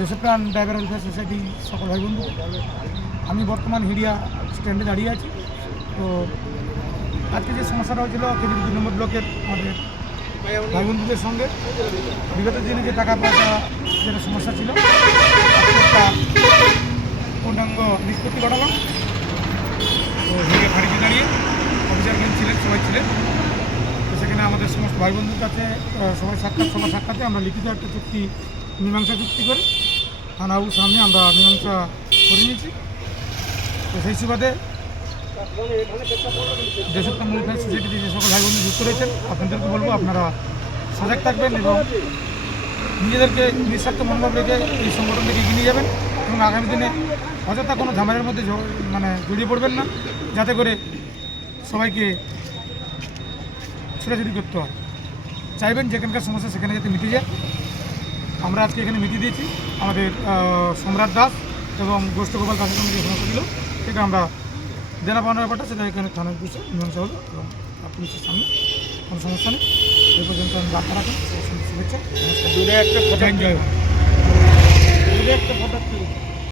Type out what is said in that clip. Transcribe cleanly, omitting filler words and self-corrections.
Deshapran driver welfare society সকল ভাই বন্ধু, আমি বর্তমান হিড়িয়া স্ট্যান্ডে দাঁড়িয়ে আছি। তো আজকে যে সমস্যাটা হয়েছিল কেজিপি 2 নম্বর ব্লকের আমাদের ভাই বন্ধুদের সঙ্গে বিগত দিনে যে টাকা পয়সা যেটা সমস্যা ছিল একটা পূর্ণাঙ্গ নিষ্পত্তি ঘটালাম। তো হিড়িয়া ফাঁড়িতে দাঁড়িয়ে অফিসারগণ ছিলেন, সবাই ছিলেন। তো সেখানে আমাদের সমস্ত ভাই বন্ধুর কাছে সবার সাক্ষাতে আমরা লিখিত একটা চুক্তি, মীমাংসা চুক্তি করে থানাবাবুর সামনে আমরা মীমাংসা করে নিয়েছি। তো সেই সুবাদে দেশপ্রাণ ওয়েলফেয়ার সোসাইটিতে যে সকল ভাই বন্ধু যুক্ত রয়েছেন আপনাদেরকে বলবো আপনারা সজাগ থাকবেন এবং নিজেদেরকে নিঃস্বার্থ মনোভাব রেখে এই সংগঠনটিকে এগিয়ে নিয়ে যাবেন এবং আগামী দিনে অযথা কোনো ঝামেলার মধ্যে জড়িয়ে পড়বেন না, যাতে করে সবাইকে ছোটাছুটি করতে হয়। চাইবেন যেখানকার সমস্যা সেখানে যাতে মিটে যায়। আমরা আজকে এখানে মিটিয়ে দিয়েছি আমাদের সম্রাট দাস এবং গোষ্ঠ গোপাল দাসের সঙ্গে যে সমস্যা ছিল সেটা আমরা দেনা পাওয়ার ব্যাপারটা সেটা এখানে থানার বিষয়ে মীমাংসা হলো এবং পুলিশের সামনে কোনো সমস্যা নেই। এই পর্যন্ত আমি বার্তা রাখি। শুভেচ্ছা, নমস্কার। দূরে একটা জয় হিন্দ, জয় ভারত। দূরে একটা